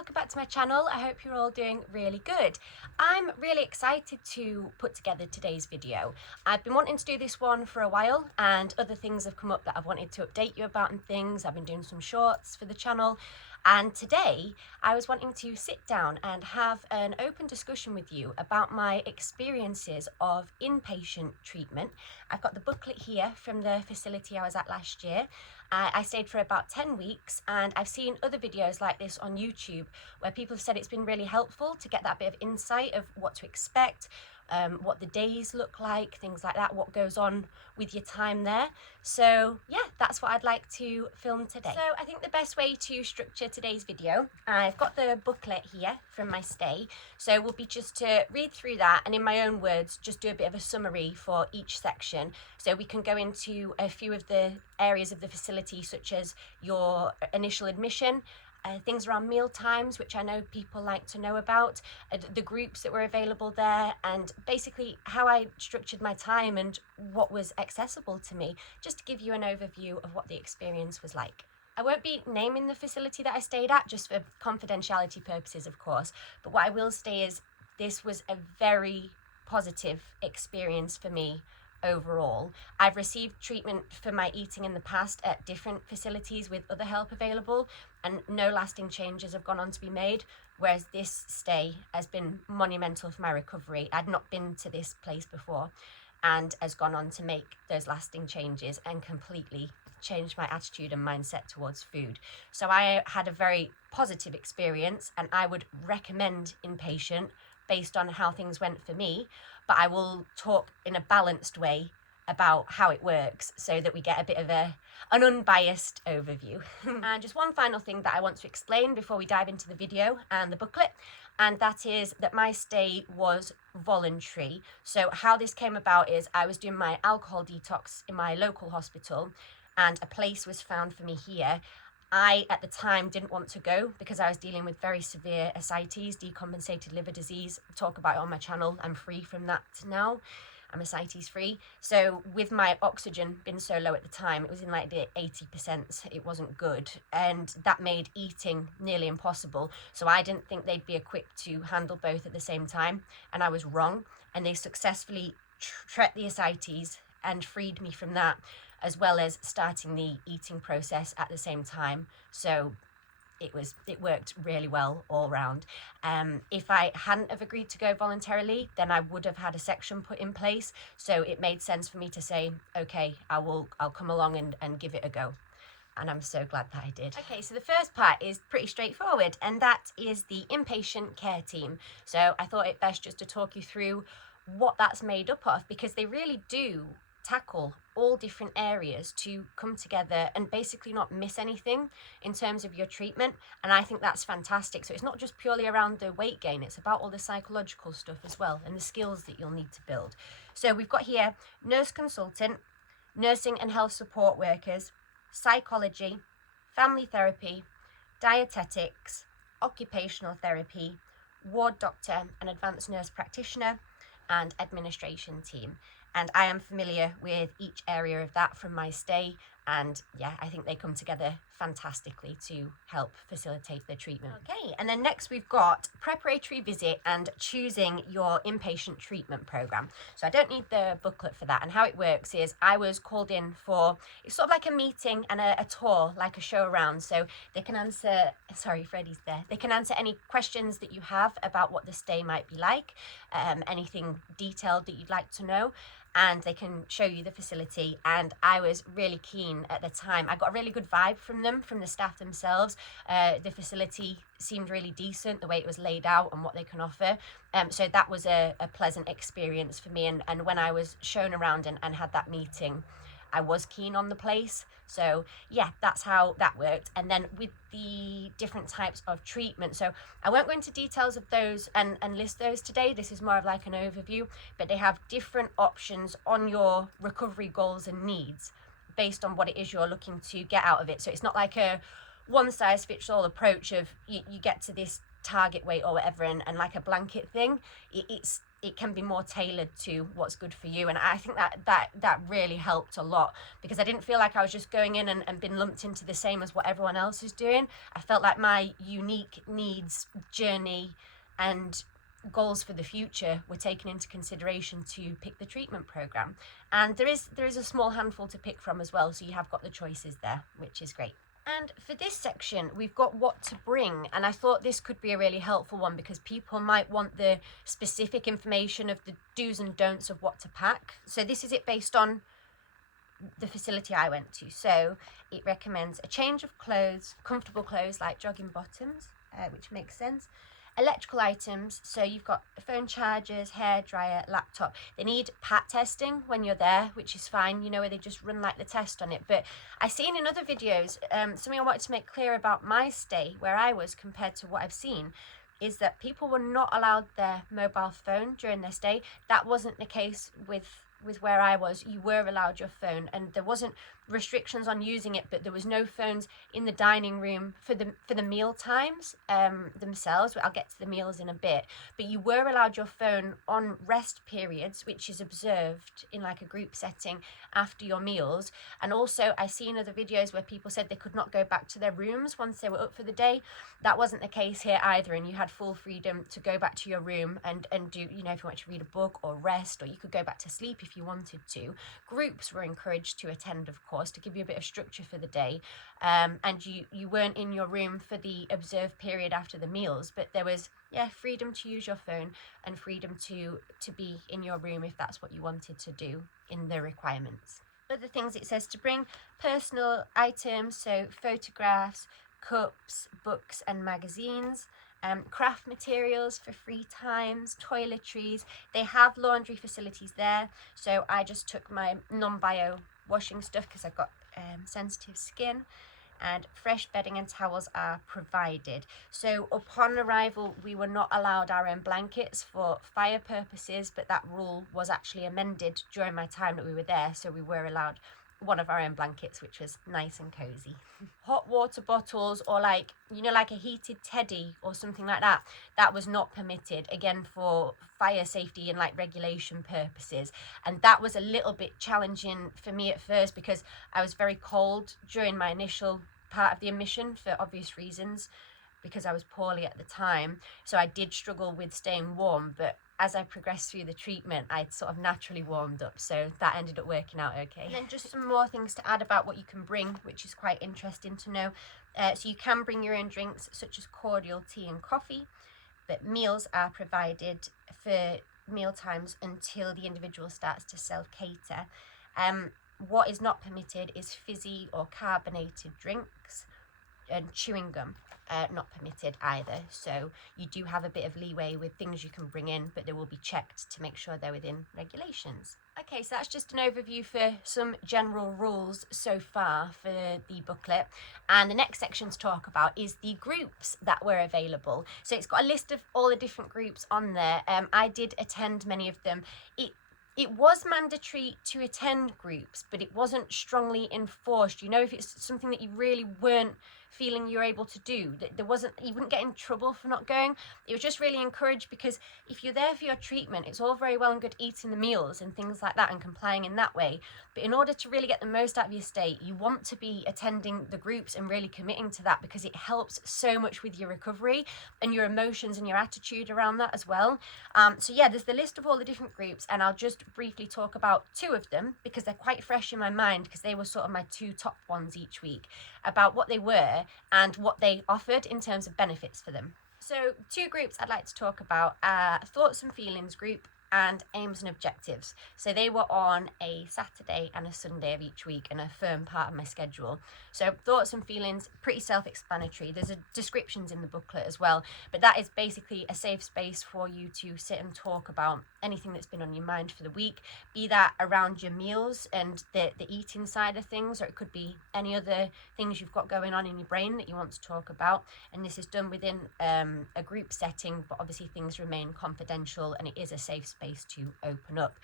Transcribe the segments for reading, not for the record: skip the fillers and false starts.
welcome back to my channel. I hope you're all doing really good. I'm really excited to put together today's video. I've been wanting to do this one for a while and other things have come up that I've wanted to update you about and things. I've been doing some shorts for the channel, and today I was wanting to sit down and have an open discussion with you about my experiences of inpatient treatment. I've got the booklet here from the facility I was at last year. I stayed for about 10 weeks and I've seen other videos like this on YouTube where people have said it's been really helpful to get that bit of insight of what to expect, what the days look like, things like that, what goes on with your time there. So yeah, that's what I'd like to film today. So I think the best way to structure today's video, I've got the booklet here from my stay, so will be just to read through that and in my own words just do a bit of a summary for each section, so we can go into a few of the areas of the facility such as your initial admission, things around meal times, which I know people like to know about, the groups that were available there, and basically how I structured my time and what was accessible to me, just to give you an overview of what the experience was like. I won't be naming the facility that I stayed at, just for confidentiality purposes, of course, but what I will say is this was a very positive experience for me overall. I've received treatment for my eating in the past at different facilities with other help available, and no lasting changes have gone on to be made, whereas this stay has been monumental for my recovery. I'd not been to this place before and has gone on to make those lasting changes and completely changed my attitude and mindset towards food. So I had a very positive experience and I would recommend Inpatient based on how things went for me, but I will talk in a balanced way about how it works so that we get a bit of an unbiased overview. And just one final thing that I want to explain before we dive into the video and the booklet, and that is that my stay was voluntary. So how this came about is I was doing my alcohol detox in my local hospital and a place was found for me here. I, at the time, didn't want to go because I was dealing with very severe ascites, decompensated liver disease. I talk about it on my channel. I'm free from that now. I'm ascites free. So with my oxygen being so low at the time, it was in like the 80%. It wasn't good. And that made eating nearly impossible. So I didn't think they'd be equipped to handle both at the same time. And I was wrong. And they successfully treated the ascites and freed me from that, as well as starting the eating process at the same time. So it worked really well all round. If I hadn't have agreed to go voluntarily, then I would have had a section put in place. So it made sense for me to say, okay, I'll come along and give it a go. And I'm so glad that I did. Okay, so the first part is pretty straightforward, and that is the inpatient care team. So I thought it best just to talk you through what that's made up of, because they really do tackle all different areas to come together and basically not miss anything in terms of your treatment, and I think that's fantastic. So it's not just purely around the weight gain, it's about all the psychological stuff as well and the skills that you'll need to build. So we've got here nurse consultant, nursing and health support workers, psychology, family therapy, dietetics, occupational therapy, ward doctor and advanced nurse practitioner, and administration team. And I am familiar with each area of that from my stay, and yeah, I think they come together fantastically to help facilitate the treatment. Okay, and then next we've got preparatory visit and choosing your inpatient treatment program. So I don't need the booklet for that, and how it works is I was called in for, it's sort of like a meeting and a tour, like a show around, so they can answer, sorry, Freddie's there, they can answer any questions that you have about what the stay might be like, anything detailed that you'd like to know, and they can show you the facility. And I was really keen at the time. I got a really good vibe from them, from the staff themselves. The facility seemed really decent, the way it was laid out and what they can offer. So that was a pleasant experience for me. And when I was shown around and had that meeting, I was keen on the place. So yeah, that's how that worked. And then with the different types of treatment, so I won't go into details of those and list those today. This is more of like an overview, but they have different options on your recovery goals and needs based on what it is you're looking to get out of it. So it's not like a one size fits all approach of you get to this target weight or whatever and like a blanket thing. It's it can be more tailored to what's good for you. And I think that really helped a lot, because I didn't feel like I was just going in and been lumped into the same as what everyone else is doing. I felt like my unique needs, journey, and goals for the future were taken into consideration to pick the treatment program. And there is a small handful to pick from as well, so you have got the choices there, which is great. And for this section, we've got what to bring, and I thought this could be a really helpful one, because people might want the specific information of the do's and don'ts of what to pack. So this is it based on the facility I went to. So it recommends a change of clothes, comfortable clothes like jogging bottoms, which makes sense. Electrical items, so you've got phone chargers, hair dryer, laptop. They need PAT testing when you're there, which is fine, where they just run like the test on it. But I've seen in other videos, something I wanted to make clear about my stay where I was compared to what I've seen is that people were not allowed their mobile phone during their stay. That wasn't the case with where I was. You were allowed your phone, and there wasn't restrictions on using it, but there was no phones in the dining room for the meal times themselves. I'll get to the meals in a bit, but you were allowed your phone on rest periods, which is observed in like a group setting after your meals. And also I seen other videos where people said they could not go back to their rooms once they were up for the day. That wasn't the case here either, and you had full freedom to go back to your room and do, if you want to read a book or rest, or you could go back to sleep if you wanted to. Groups were encouraged to attend, of course, to give you a bit of structure for the day, and you weren't in your room for the observed period after the meals, but there was freedom to use your phone and freedom to be in your room if that's what you wanted to do in the requirements. Other things it says to bring: personal items, so photographs, cups, books and magazines, craft materials for free times, toiletries. They have laundry facilities there, so I just took my non-bio washing stuff because I've got sensitive skin, and fresh bedding and towels are provided. So upon arrival, we were not allowed our own blankets for fire purposes, but that rule was actually amended during my time that we were there, so we were allowed one of our own blankets, which was nice and cozy. Hot water bottles, or like a heated teddy or something like that, that was not permitted, again for fire safety and like regulation purposes. And that was a little bit challenging for me at first, because I was very cold during my initial part of the admission for obvious reasons, because I was poorly at the time. So I did struggle with staying warm, but as I progressed through the treatment, I'd sort of naturally warmed up, so that ended up working out okay. And then just some more things to add about what you can bring, which is quite interesting to know. So you can bring your own drinks, such as cordial, tea and coffee, but meals are provided for meal times until the individual starts to self-cater. What is not permitted is fizzy or carbonated drinks, and chewing gum not permitted either. So you do have a bit of leeway with things you can bring in, but they will be checked to make sure they're within regulations. Okay, so that's just an overview for some general rules so far for the booklet. And the next section to talk about is the groups that were available. So it's got a list of all the different groups on there. I did attend many of them. It was mandatory to attend groups, but it wasn't strongly enforced. If it's something that you really weren't feeling you're able to do, that you wouldn't get in trouble for not going. It was just really encouraged, because if you're there for your treatment, it's all very well and good eating the meals and things like that and complying in that way, but in order to really get the most out of your stay, you want to be attending the groups and really committing to that, because it helps so much with your recovery and your emotions and your attitude around that as well. So there's the list of all the different groups, and I'll just briefly talk about two of them because they're quite fresh in my mind, because they were sort of my two top ones each week, about what they were and what they offered in terms of benefits for them. So two groups I'd like to talk about are Thoughts and Feelings group and Aims and Objectives. So they were on a Saturday and a Sunday of each week, and a firm part of my schedule. So Thoughts and Feelings, pretty self-explanatory. There's descriptions in the booklet as well, but that is basically a safe space for you to sit and talk about anything that's been on your mind for the week, be that around your meals and the eating side of things, or it could be any other things you've got going on in your brain that you want to talk about. And this is done within a group setting, but obviously things remain confidential, and it is a safe space space to open up.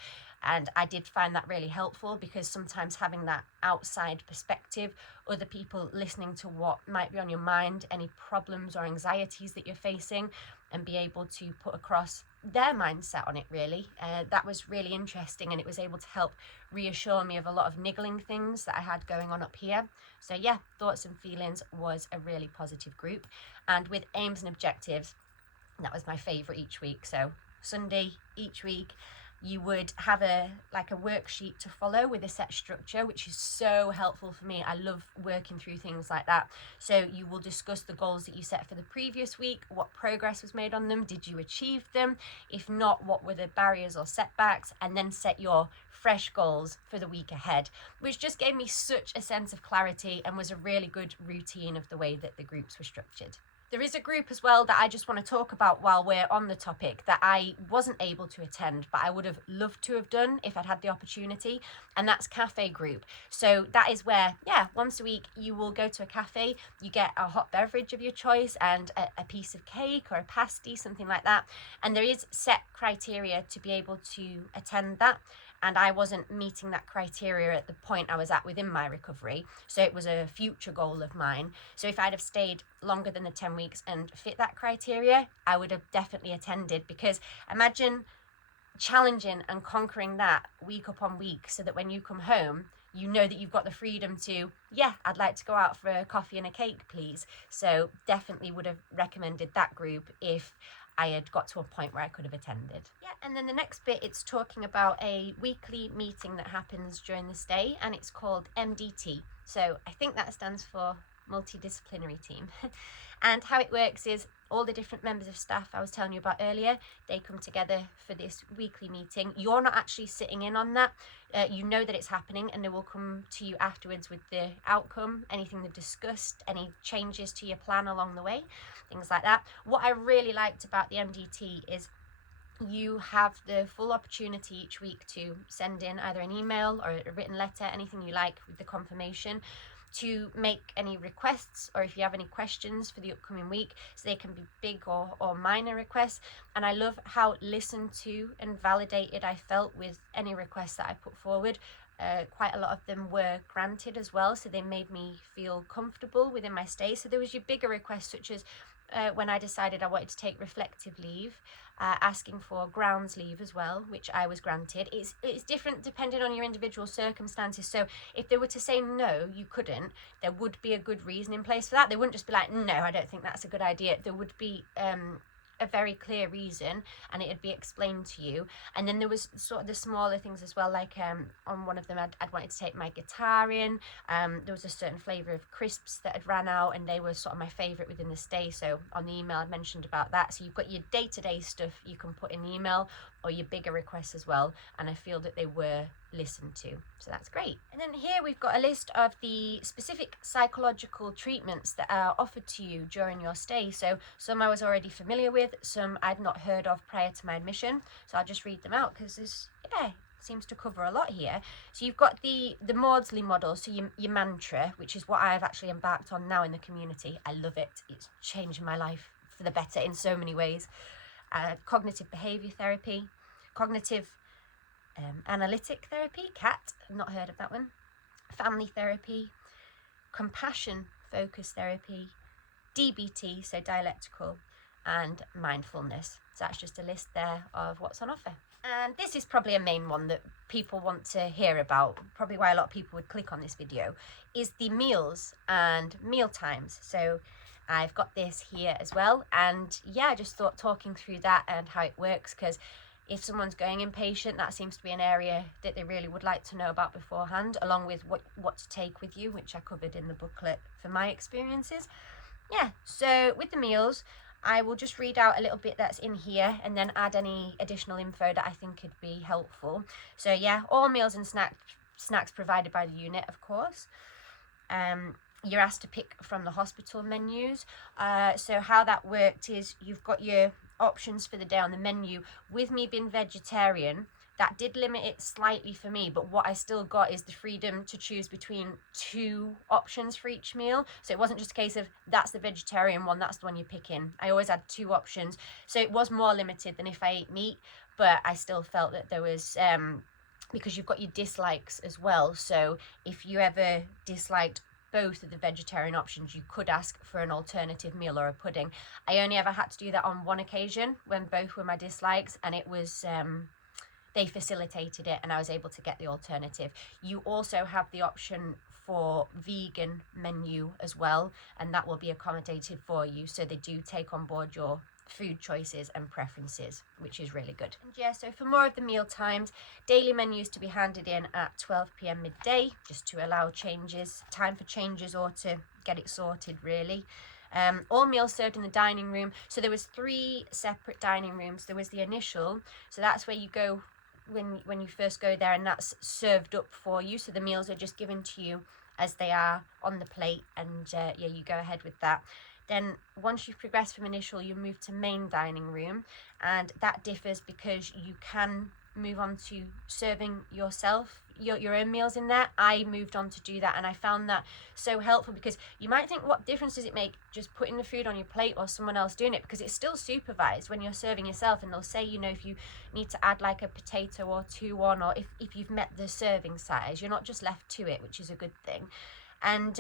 And I did find that really helpful, because sometimes having that outside perspective, other people listening to what might be on your mind, any problems or anxieties that you're facing, and be able to put across their mindset on it, really. That was really interesting, and it was able to help reassure me of a lot of niggling things that I had going on up here. So yeah, Thoughts and Feelings was a really positive group. And with aims and objectives, that was my favorite each week. So Sunday each week, you would have a worksheet to follow with a set structure, which is so helpful for me. I love working through things like that. So you will discuss the goals that you set for the previous week, what progress was made on them, did you achieve them? If not, what were the barriers or setbacks? And then set your fresh goals for the week ahead, which just gave me such a sense of clarity and was a really good routine of the way that the groups were structured. There is a group as well that I just want to talk about while we're on the topic that I wasn't able to attend, but I would have loved to have done if I'd had the opportunity, and that's cafe group. So that is where, once a week you will go to a cafe, you get a hot beverage of your choice and a piece of cake or a pasty, something like that. And there is set criteria to be able to attend that. And I wasn't meeting that criteria at the point I was at within my recovery. So it was a future goal of mine. So if I'd have stayed longer than the 10 weeks and fit that criteria, I would have definitely attended, because imagine challenging and conquering that week upon week, so that when you come home, you know that you've got the freedom to, I'd like to go out for a coffee and a cake, please. So definitely would have recommended that group if I had got to a point where I could have attended. And then the next bit, it's talking about a weekly meeting that happens during the stay, and it's called MDT. So I think that stands for multidisciplinary team. And how it works is all the different members of staff I was telling you about earlier, they come together for this weekly meeting. You're not actually sitting in on that. You know that it's happening, and they will come to you afterwards with the outcome, anything they've discussed, any changes to your plan along the way, things like that. What I really liked about the MDT is you have the full opportunity each week to send in either an email or a written letter, anything you like with the confirmation, to make any requests, or if you have any questions for the upcoming week. So they can be big or minor requests. And I love how listened to and validated I felt with any requests that I put forward. Quite a lot of them were granted as well, so they made me feel comfortable within my stay. So there was your bigger requests, such as when I decided I wanted to take reflective leave, asking for grounds leave as well, which I was granted. It's different depending on your individual circumstances. So if they were to say no, you couldn't, there would be a good reason in place for that. They wouldn't just be like, no, I don't think that's a good idea. There would be a very clear reason, and it'd be explained to you. And then there was sort of the smaller things as well, like on one of them I'd wanted to take my guitar in. There was a certain flavour of crisps that had ran out, and they were sort of my favourite within the stay. So on the email I mentioned about that. So you've got your day-to-day stuff you can put in the email, or your bigger requests as well, and I feel that they were listened to, so that's great. And then here we've got a list of the specific psychological treatments that are offered to you during your stay. So some I was already familiar with, some I'd not heard of prior to my admission, so I'll just read them out because there's seems to cover a lot here. So you've got the Maudsley model, so your mantra, which is what I've actually embarked on now in the community. I love it. It's changed my life for the better in so many ways. Cognitive behaviour therapy, cognitive analytic therapy, CAT, not heard of that one, family therapy, compassion focus therapy, DBT, so dialectical, and mindfulness. So that's just a list there of what's on offer. And this is probably a main one that people want to hear about, probably why a lot of people would click on this video, is the meals and meal times. So I've got this here as well, and I just thought talking through that and how it works, because if someone's going inpatient, that seems to be an area that they really would like to know about beforehand, along with what to take with you, which I covered in the booklet for my experiences. So with the meals, I will just read out a little bit that's in here and then add any additional info that I think could be helpful. So all meals and snacks provided by the unit, of course. You're asked to pick from the hospital menus. So how that worked is you've got your options for the day on the menu. With me being vegetarian, that did limit it slightly for me, but what I still got is the freedom to choose between 2 options for each meal. So it wasn't just a case of that's the vegetarian one, that's the one you're picking. I always had 2 options, so it was more limited than if I ate meat, but I still felt that there was because you've got your dislikes as well. So if you ever disliked both of the vegetarian options, you could ask for an alternative meal or a pudding. I only ever had to do that on one occasion when both were my dislikes, and it was they facilitated it and I was able to get the alternative. You also have the option for vegan menu as well, and that will be accommodated for you, so they do take on board your food choices and preferences, which is really good. And yeah, so for more of the meal times, daily menus to be handed in at 12 p.m. midday, just to allow time for changes or to get it sorted really. All meals served in the dining room. So there was 3 separate dining rooms. There was the initial, so that's where you go when you first go there, and that's served up for you, so the meals are just given to you as they are on the plate, and yeah, you go ahead with that. Then once you've progressed from initial, you move to main dining room, and that differs because you can move on to serving yourself your own meals in there. I moved on to do that, and I found that so helpful, because you might think, what difference does it make just putting the food on your plate or someone else doing it, because it's still supervised when you're serving yourself, and they'll say, you know, if you need to add like a potato or 2 on, or if you've met the serving size, you're not just left to it, which is a good thing. And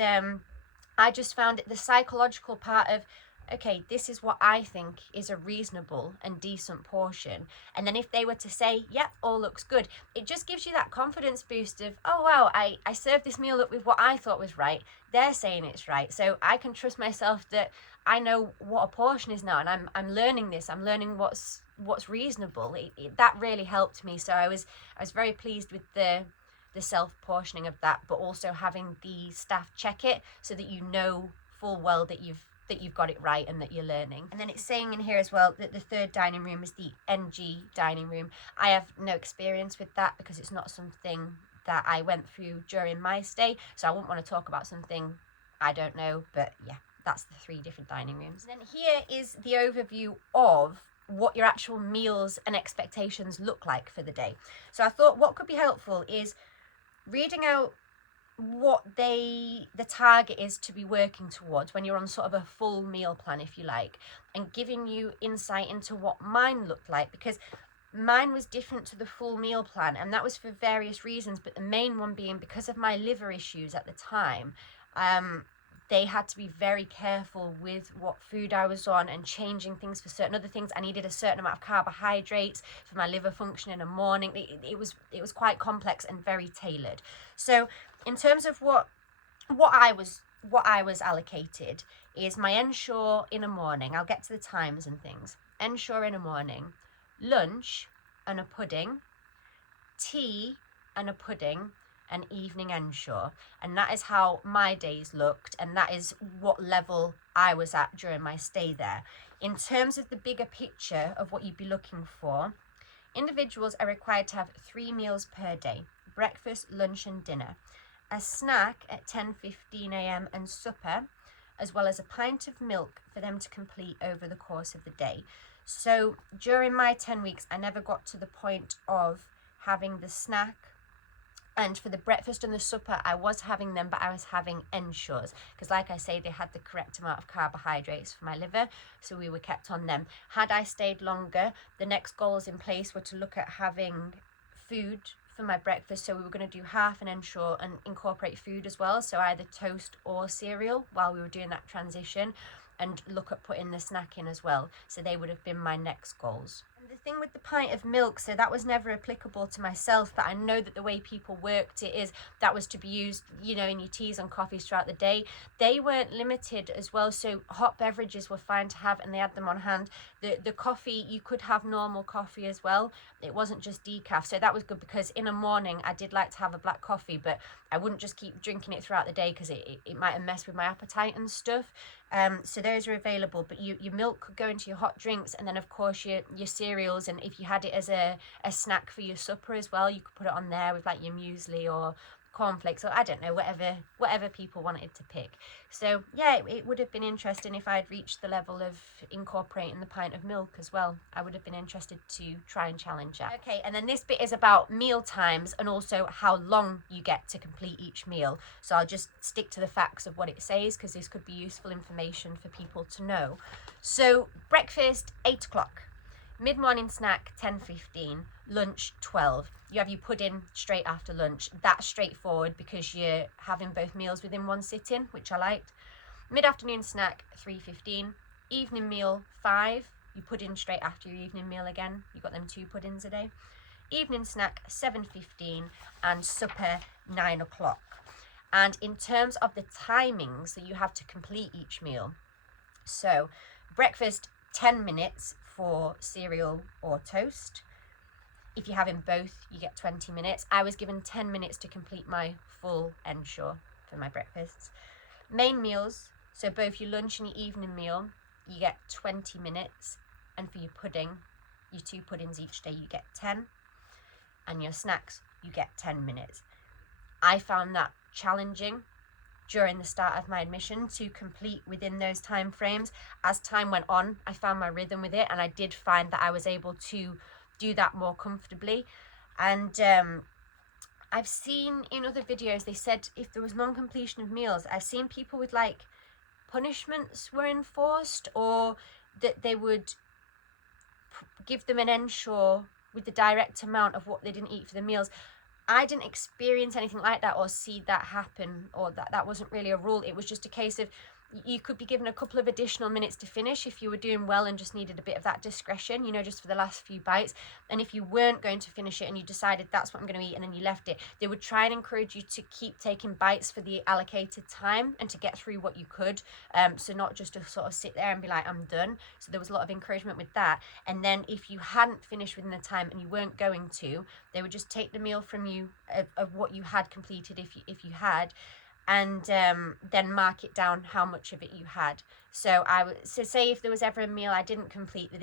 I just found it the psychological part of, okay, this is what I think is a reasonable and decent portion. And then if they were to say, yep, all looks good, it just gives you that confidence boost of, oh wow, I served this meal up with what I thought was right. They're saying it's right. So I can trust myself that I know what a portion is now, and I'm learning this. I'm learning what's reasonable. That really helped me. So I was very pleased with the self-portioning of that, but also having the staff check it so that you know full well that you've got it right and that you're learning. And then it's saying in here as well that the 3rd dining room is the NG dining room. I have no experience with that because it's not something that I went through during my stay, so I wouldn't want to talk about something I don't know, but yeah, that's the 3 different dining rooms. And then here is the overview of what your actual meals and expectations look like for the day. So I thought what could be helpful is reading out what the target is to be working towards when you're on sort of a full meal plan, if you like, and giving you insight into what mine looked like, because mine was different to the full meal plan, and that was for various reasons, but the main one being because of my liver issues at the time. They had to be very careful with what food I was on and changing things for certain other things. I needed a certain amount of carbohydrates for my liver function in the morning. It was quite complex and very tailored. So in terms of what I was allocated is my ensure in the morning. I'll get to the times and things. Ensure in the morning, lunch and a pudding, tea and a pudding, and evening ensure. And that is how my days looked, and that is what level I was at during my stay there. In terms of the bigger picture of what you'd be looking for, individuals are required to have 3 meals per day: breakfast, lunch and dinner, a snack at 10:15 a.m. and supper, as well as a pint of milk for them to complete over the course of the day. So during my 10 weeks, I never got to the point of having the snack. And for the breakfast and the supper, I was having them, but I was having ensures, because like I say, they had the correct amount of carbohydrates for my liver, so we were kept on them. Had I stayed longer, the next goals in place were to look at having food for my breakfast, so we were going to do half an ensure and incorporate food as well, so either toast or cereal while we were doing that transition, and look at putting the snack in as well. So they would have been my next goals. The thing with the pint of milk, so that was never applicable to myself, but I know that the way people worked it is that was to be used, you know, in your teas and coffees throughout the day. They weren't limited as well, so hot beverages were fine to have and they had them on hand. The coffee, you could have normal coffee as well. It wasn't just decaf, so that was good, because in the morning I did like to have a black coffee, but I wouldn't just keep drinking it throughout the day because it might have messed with my appetite and stuff. So those are available, but your milk could go into your hot drinks, and then of course your cereals, and if you had it as a snack for your supper as well, you could put it on there with like your muesli or cornflakes, or I don't know, whatever people wanted to pick. So yeah, it would have been interesting if I'd reached the level of incorporating the pint of milk as well. I would have been interested to try and challenge that. Okay, and then this bit is about meal times and also how long you get to complete each meal. So I'll just stick to the facts of what it says, because this could be useful information for people to know. So breakfast, 8 o'clock. Mid-morning snack, 10:15. Lunch, 12. You have your pudding straight after lunch. That's straightforward because you're having both meals within one sitting, which I liked. Mid-afternoon snack, 3:15. Evening meal, 5. You pudding straight after your evening meal again. You got them 2 puddings a day. Evening snack, 7:15. And supper, 9 o'clock. And in terms of the timings that you have to complete each meal, so breakfast, 10 minutes for cereal or toast. If you're having both, you get 20 minutes. I was given 10 minutes to complete my full ensure for my breakfasts. Main meals, so both your lunch and your evening meal, you get 20 minutes. And for your pudding, your 2 puddings each day, you get 10. And your snacks, you get 10 minutes. I found that challenging during the start of my admission to complete within those time frames. As time went on, I found my rhythm with it, and I did find that I was able to do that more comfortably. And I've seen in other videos, they said if there was non-completion of meals, I've seen people with like punishments were enforced, or that they would give them an ensure with the direct amount of what they didn't eat for the meals. I didn't experience anything like that or see that happen, or that wasn't really a rule. It was just a case of you could be given a couple of additional minutes to finish if you were doing well and just needed a bit of that discretion, you know, just for the last few bites. And if you weren't going to finish it and you decided that's what I'm going to eat and then you left it, they would try and encourage you to keep taking bites for the allocated time and to get through what you could. So not just to sort of sit there and be like, I'm done. So there was a lot of encouragement with that. And then if you hadn't finished within the time and you weren't going to, they would just take the meal from you of what you had completed if you had, and then mark it down how much of it you had. So say if there was ever a meal I didn't complete, they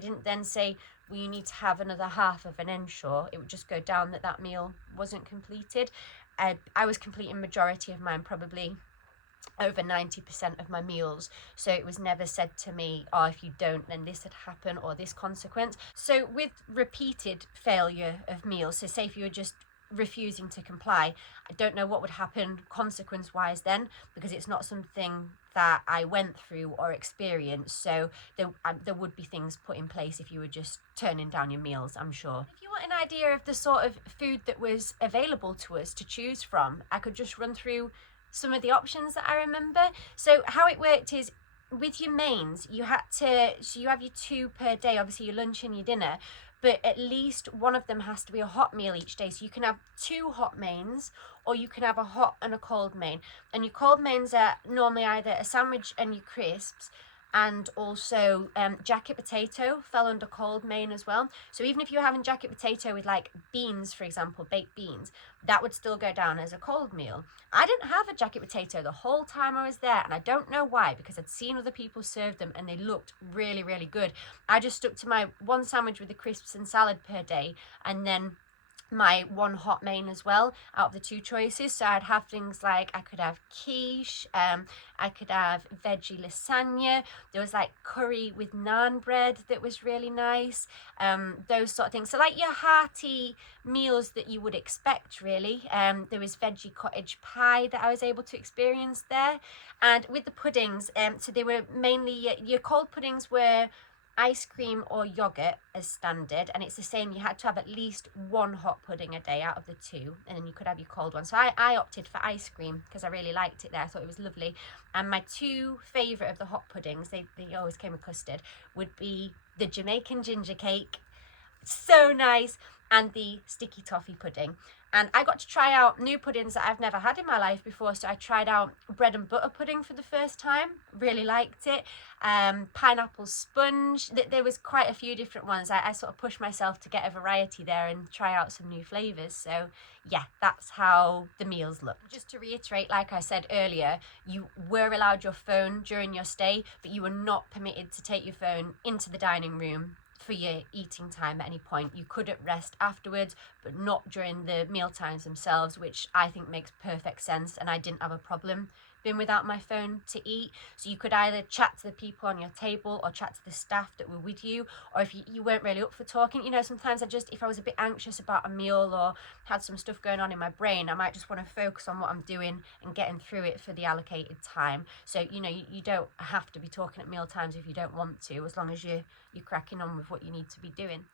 didn't then say, well, you need to have another half of an ensure. It would just go down that meal wasn't completed. I was completing majority of mine, probably over 90% of my meals, so it was never said to me, oh, if you don't, then this had happened or this consequence. So with repeated failure of meals, so say if you were just refusing to comply, I don't know what would happen consequence wise then, because it's not something that I went through or experienced. So there would be things put in place if you were just turning down your meals, I'm sure. If you want an idea of the sort of food that was available to us to choose from, I could just run through some of the options that I remember. So how it worked is, with your mains, you have your 2 per day, obviously your lunch and your dinner, but at least one of them has to be a hot meal each day. So you can have 2 hot mains, or you can have a hot and a cold main. And your cold mains are normally either a sandwich and your crisps, and also jacket potato fell under cold main as well. So even if you're having jacket potato with like beans, for example, baked beans, that would still go down as a cold meal. I didn't have a jacket potato the whole time I was there, and I don't know why, because I'd seen other people serve them and they looked really, really good. I just stuck to my 1 sandwich with the crisps and salad per day, and then my 1 hot main as well out of the 2 choices. So I'd have things like, I could have quiche, I could have veggie lasagna, there was like curry with naan bread that was really nice, those sort of things. So like your hearty meals that you would expect, really. There was veggie cottage pie that I was able to experience there. And with the puddings, so they were mainly, your cold puddings were ice cream or yogurt as standard, and it's the same. You had to have at least 1 hot pudding a day out of the 2, and then you could have your cold one. So I opted for ice cream because I really liked it there. I thought it was lovely. And my 2 favourite of the hot puddings, they always came with custard, would be the Jamaican ginger cake, so nice, and the sticky toffee pudding. And I got to try out new puddings that I've never had in my life before. So I tried out bread and butter pudding for the first time. Really liked it. Pineapple sponge. There was quite a few different ones. I sort of pushed myself to get a variety there and try out some new flavours. So yeah, that's how the meals look. Just to reiterate, like I said earlier, you were allowed your phone during your stay, but you were not permitted to take your phone into the dining room for your eating time at any point. You couldn't rest afterwards, but not during the meal times themselves, which I think makes perfect sense, and I didn't have a problem being without my phone to eat. So you could either chat to the people on your table or chat to the staff that were with you, or if you weren't really up for talking, you know, sometimes if I was a bit anxious about a meal or had some stuff going on in my brain, I might just want to focus on what I'm doing and getting through it for the allocated time. So, you know, you don't have to be talking at meal times if you don't want to, as long as you're cracking on with what you need to be doing.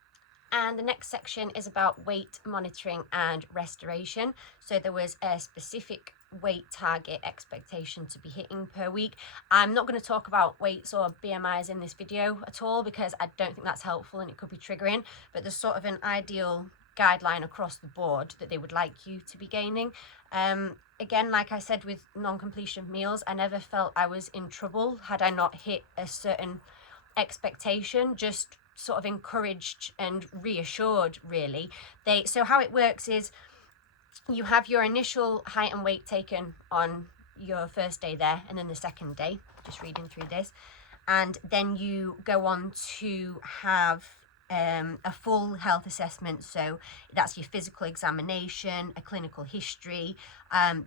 And the next section is about weight monitoring and restoration. So there was a specific weight target expectation to be hitting per week. I'm not going to talk about weights or BMIs in this video at all, because I don't think that's helpful and it could be triggering, but there's sort of an ideal guideline across the board that they would like you to be gaining. Again, like I said, with non-completion of meals, I never felt I was in trouble had I not hit a certain expectation, just sort of encouraged and reassured, really. So how it works is you have your initial height and weight taken on your first day there, and then the second day, just reading through this, and then you go on to have a full health assessment. So that's your physical examination, a clinical history.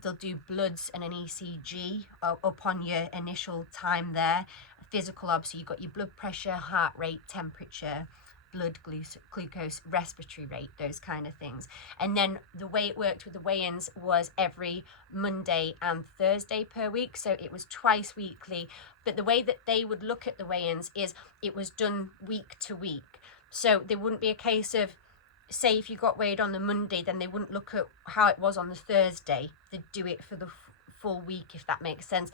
They'll do bloods and an ECG upon your initial time there. Physical, obviously, you've got your blood pressure, heart rate, temperature, blood glucose, respiratory rate, those kind of things. And then the way it worked with the weigh-ins was every Monday and Thursday per week, so it was twice weekly. But the way that they would look at the weigh-ins is it was done week to week. So there wouldn't be a case of, say, if you got weighed on the Monday, then they wouldn't look at how it was on the Thursday. They'd do it for the full week, if that makes sense.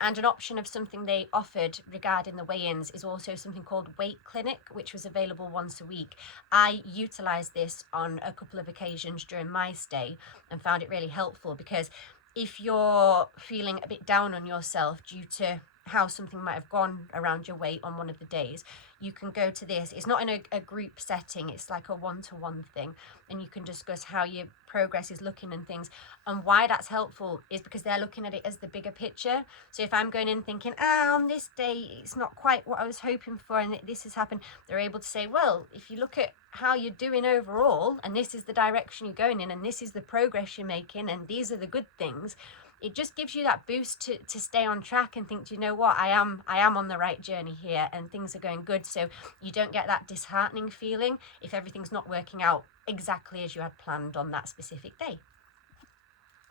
And an option of something they offered regarding the weigh-ins is also something called Weight Clinic, which was available once a week. I utilised this on a couple of occasions during my stay and found it really helpful, because if you're feeling a bit down on yourself due to how something might have gone around your weight on one of the days, you can go to this. It's not in a group setting, it's like a one-to-one thing, and you can discuss how your progress is looking and things. And why that's helpful is because they're looking at it as the bigger picture. So if I'm going in thinking, on this day it's not quite what I was hoping for and this has happened, they're able to say, well, if you look at how you're doing overall, and this is the direction you're going in, and this is the progress you're making, and these are the good things, it just gives you that boost to stay on track and think, you know what, I am on the right journey here and things are going good. So you don't get that disheartening feeling if everything's not working out exactly as you had planned on that specific day.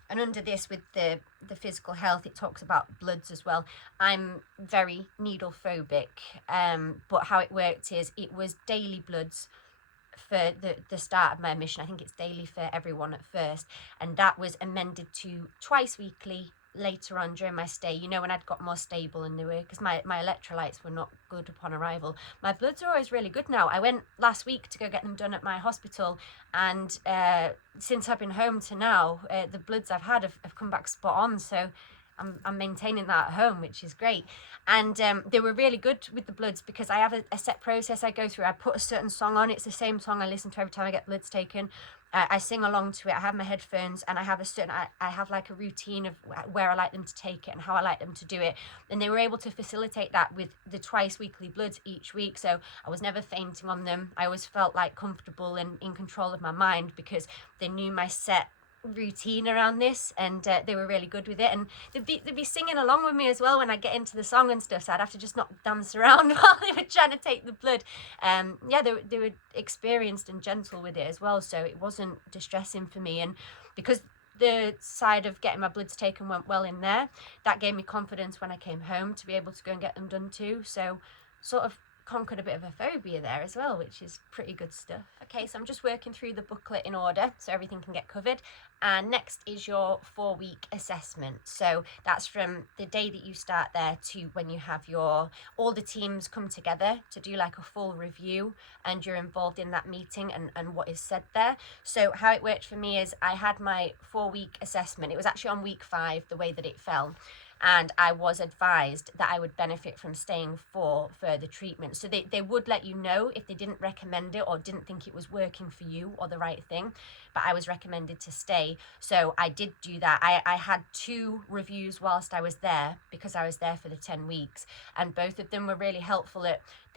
And under this, with the physical health, it talks about bloods as well. I'm very needle phobic, but how it worked is it was daily bloods for the start of my admission. I think it's daily for everyone at first, and that was amended to twice weekly later on during my stay, you know, when I'd got more stable and they were, because my electrolytes were not good upon arrival. My bloods are always really good now. I went last week to go get them done at my hospital, and since I've been home to now, the bloods I've had have come back spot on. So I'm maintaining that at home, which is great. And they were really good with the bloods because I have a set process I go through. I put a certain song on. It's the same song I listen to every time I get bloods taken. I sing along to it. I have my headphones, and I have I have like a routine of where I like them to take it and how I like them to do it. And they were able to facilitate that with the twice weekly bloods each week. So I was never fainting on them. I always felt like comfortable and in control of my mind because they knew my set routine around this, and they were really good with it, and they'd be singing along with me as well when I get into the song and stuff, so I'd have to just not dance around while they were trying to take the blood. Yeah, they were experienced and gentle with it as well, so it wasn't distressing for me. And because the side of getting my bloods taken went well in there, that gave me confidence when I came home to be able to go and get them done too. So sort of conquered a bit of a phobia there as well, which is pretty good stuff. Okay, so I'm just working through the booklet in order so everything can get covered. And next is your 4-week assessment. So that's from the day that you start there to when you have all the teams come together to do like a full review, and you're involved in that meeting and what is said there. So how it worked for me is I had my 4-week assessment. It was actually on week 5, the way that it fell. And I was advised that I would benefit from staying for further treatment. So they would let you know if they didn't recommend it or didn't think it was working for you or the right thing, but I was recommended to stay. So I did do that. I had 2 reviews whilst I was there because I was there for the 10 weeks, and both of them were really helpful.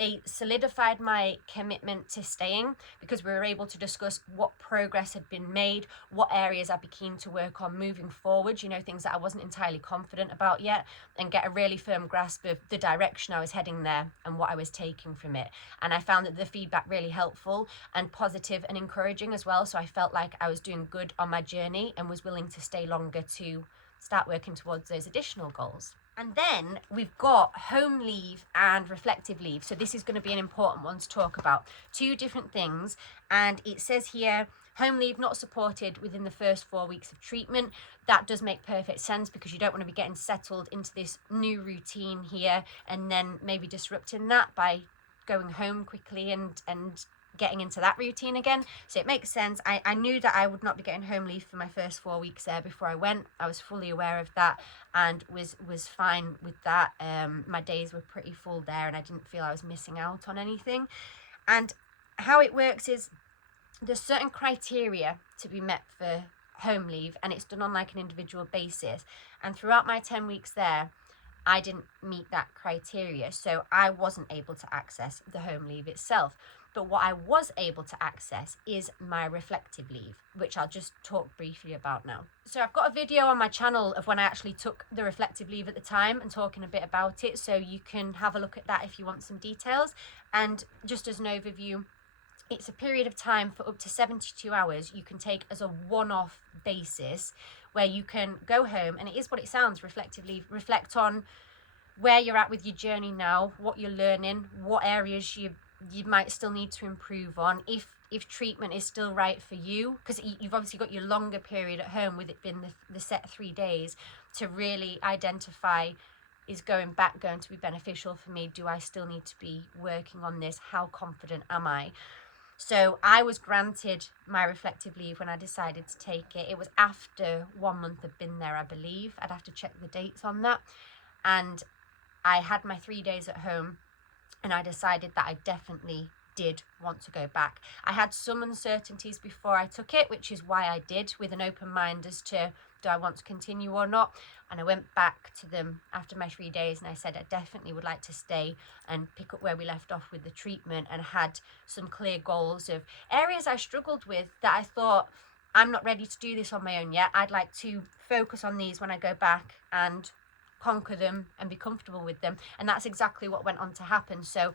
They solidified my commitment to staying because we were able to discuss what progress had been made, what areas I'd be keen to work on moving forward, you know, things that I wasn't entirely confident about yet, and get a really firm grasp of the direction I was heading there and what I was taking from it. And I found that the feedback really helpful and positive and encouraging as well. So I felt like I was doing good on my journey and was willing to stay longer to start working towards those additional goals. And then we've got home leave and reflective leave. So this is going to be an important one to talk about. Two different things. And it says here, home leave not supported within the first 4 weeks of treatment. That does make perfect sense because you don't want to be getting settled into this new routine here and then maybe disrupting that by going home quickly and getting into that routine again. So it makes sense. I knew that I would not be getting home leave for my first 4 weeks there before I went. I was fully aware of that and was fine with that. My days were pretty full there and I didn't feel I was missing out on anything. And how it works is there's certain criteria to be met for home leave, and it's done on like an individual basis. And throughout my 10 weeks there, I didn't meet that criteria, so I wasn't able to access the home leave itself. But what I was able to access is my reflective leave, which I'll just talk briefly about now. So I've got a video on my channel of when I actually took the reflective leave at the time and talking a bit about it, so you can have a look at that if you want some details. And just as an overview, it's a period of time for up to 72 hours you can take as a one-off basis where you can go home, and it is what it sounds, reflective leave, reflect on where you're at with your journey now, what you're learning, what areas you might still need to improve on, if treatment is still right for you, because you've obviously got your longer period at home with it being the set 3 days to really identify, is going back going to be beneficial for me? Do I still need to be working on this? How confident am I? So I was granted my reflective leave when I decided to take it. It was after 1 month had been there, I believe. I'd have to check the dates on that. And I had my 3 days at home and I decided that I definitely did want to go back. I had some uncertainties before I took it, which is why I did, with an open mind as to do I want to continue or not. And I went back to them after my 3 days and I said I definitely would like to stay and pick up where we left off with the treatment, and had some clear goals of areas I struggled with that I thought, I'm not ready to do this on my own yet. I'd like to focus on these when I go back and conquer them and be comfortable with them. And that's exactly what went on to happen. So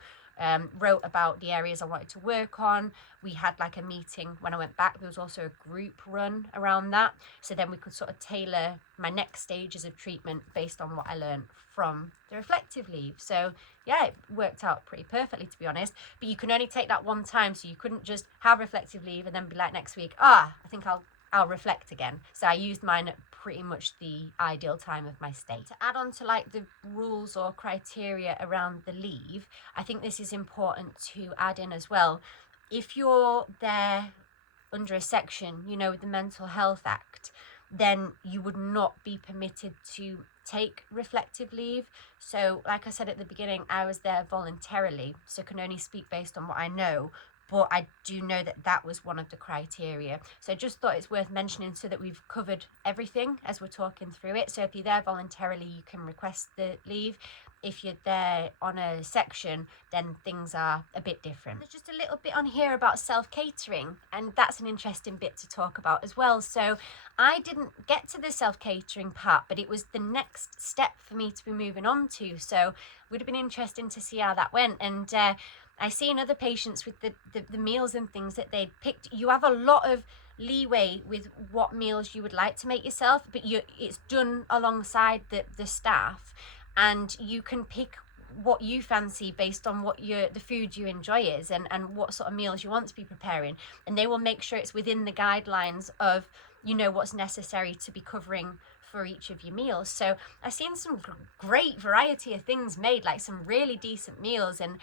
wrote about the areas I wanted to work on. We had like a meeting when I went back. There was also a group run around that, so then we could sort of tailor my next stages of treatment based on what I learned from the reflective leave. So yeah, it worked out pretty perfectly, to be honest. But you can only take that one time, so you couldn't just have reflective leave and then be like next week, I think I'll reflect again. So I used mine at pretty much the ideal time of my stay. To add on to like the rules or criteria around the leave, I think this is important to add in as well. If you're there under a section, you know, with the Mental Health Act, then you would not be permitted to take reflective leave. So like I said at the beginning, I was there voluntarily, so can only speak based on what I know. But I do know that that was one of the criteria. So I just thought it's worth mentioning so that we've covered everything as we're talking through it. So if you're there voluntarily, you can request the leave. If you're there on a section, then things are a bit different. There's just a little bit on here about self-catering, and that's an interesting bit to talk about as well. So I didn't get to the self-catering part, but it was the next step for me to be moving on to. So it would have been interesting to see how that went. And I seen other patients with the meals and things that they'd picked. You have a lot of leeway with what meals you would like to make yourself, but it's done alongside the staff, and you can pick what you fancy based on what the food you enjoy is, and what sort of meals you want to be preparing, and they will make sure it's within the guidelines of, you know, what's necessary to be covering for each of your meals. So I've seen some great variety of things made, like some really decent meals, and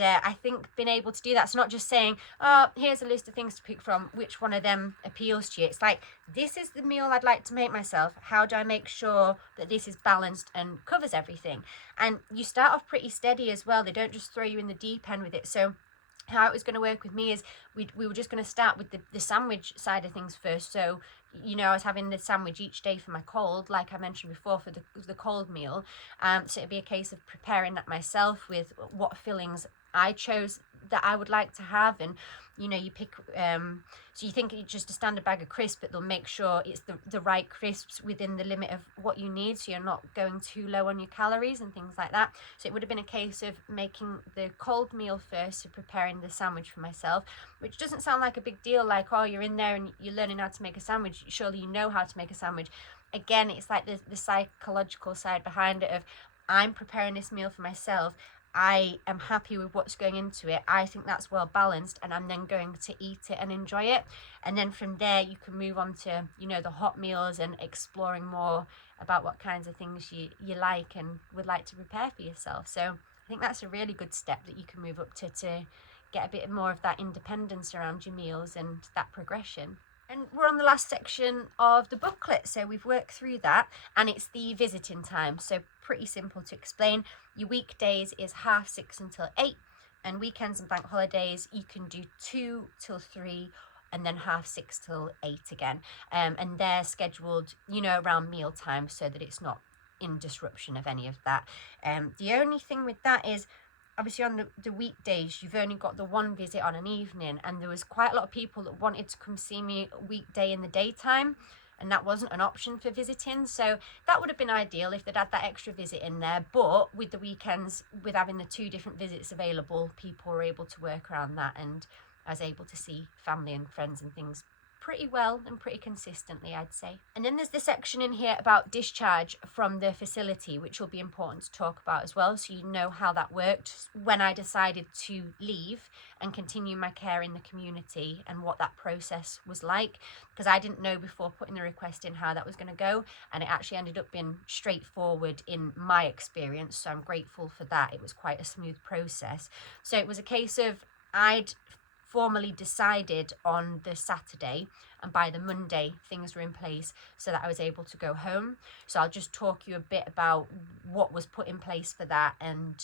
I think being able to do that's not just saying, oh, here's a list of things to pick from, which one of them appeals to you. It's like, this is the meal I'd like to make myself. How do I make sure that this is balanced and covers everything? And you start off pretty steady as well. They don't just throw you in the deep end with it. So how it was going to work with me is we were just going to start with the sandwich side of things first. So, you know, I was having the sandwich each day for my cold, like I mentioned before, for the cold meal. So it'd be a case of preparing that myself with what fillings I chose that I would like to have. And you know, you pick so you think it's just a standard bag of crisps, but they'll make sure it's the right crisps within the limit of what you need, so you're not going too low on your calories and things like that. So it would have been a case of making the cold meal first, so preparing the sandwich for myself, which doesn't sound like a big deal, like, oh, you're in there and you're learning how to make a sandwich, surely you know how to make a sandwich. Again, it's like the psychological side behind it of, I'm preparing this meal for myself, I am happy with what's going into it, I think that's well balanced, and I'm then going to eat it and enjoy it. And then from there you can move on to, you know, the hot meals and exploring more about what kinds of things you like and would like to prepare for yourself. So I think that's a really good step that you can move up to get a bit more of that independence around your meals and that progression. And we're on the last section of the booklet, so we've worked through that, and it's the visiting time. So pretty simple to explain. Your weekdays is 6:30 until 8, and weekends and bank holidays you can do 2 till 3, and then 6:30 till 8 again. And they're scheduled, you know, around meal time, so that it's not in disruption of any of that. The only thing with that is, obviously on the weekdays you've only got the one visit on an evening, and there was quite a lot of people that wanted to come see me a weekday in the daytime, and that wasn't an option for visiting. So that would have been ideal if they'd had that extra visit in there, but with the weekends, with having the 2 different visits available, people were able to work around that, and I was able to see family and friends and things pretty well and pretty consistently, I'd say. And then there's the section in here about discharge from the facility, which will be important to talk about as well, so you know how that worked when I decided to leave and continue my care in the community, and what that process was like, because I didn't know before putting the request in how that was going to go, and it actually ended up being straightforward in my experience, so I'm grateful for that. It was quite a smooth process. So it was a case of, I'd formally decided on the Saturday, and by the Monday things were in place so that I was able to go home. So I'll just talk you a bit about what was put in place for that, and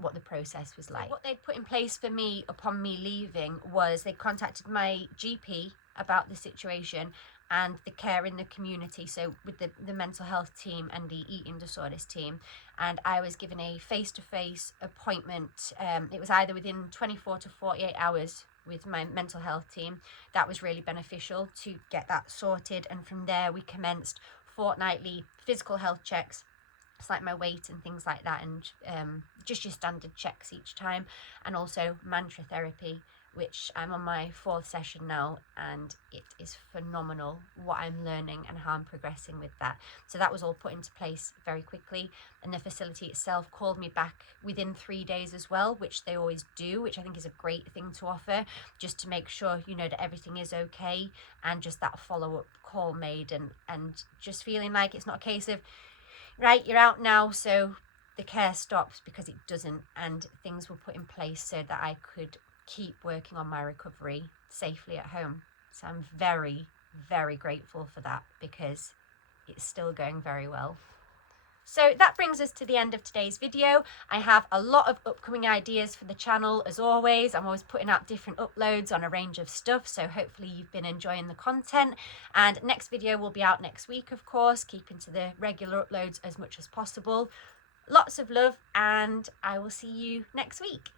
what the process was like. What they'd put in place for me upon me leaving was, they contacted my GP about the situation and the care in the community, so with the mental health team and the eating disorders team, and I was given a face-to-face appointment. It was either within 24 to 48 hours with my mental health team. That was really beneficial to get that sorted, and from there we commenced fortnightly physical health checks. It's like my weight and things like that, and just your standard checks each time, and also mantra therapy, which I'm on my 4th session now, and it is phenomenal what I'm learning and how I'm progressing with that. So that was all put into place very quickly, and the facility itself called me back within 3 days as well, which they always do, which I think is a great thing to offer, just to make sure, you know, that everything is okay, and just that follow-up call made, and just feeling like it's not a case of, right, you're out now, so the care stops, because it doesn't, and things were put in place so that I could keep working on my recovery safely at home. So I'm very, very grateful for that, because it's still going very well. So that brings us to the end of today's video. I have a lot of upcoming ideas for the channel, as always. I'm always putting out different uploads on a range of stuff, so hopefully you've been enjoying the content. And next video will be out next week, of course, keeping to the regular uploads as much as possible. Lots of love, and I will see you next week.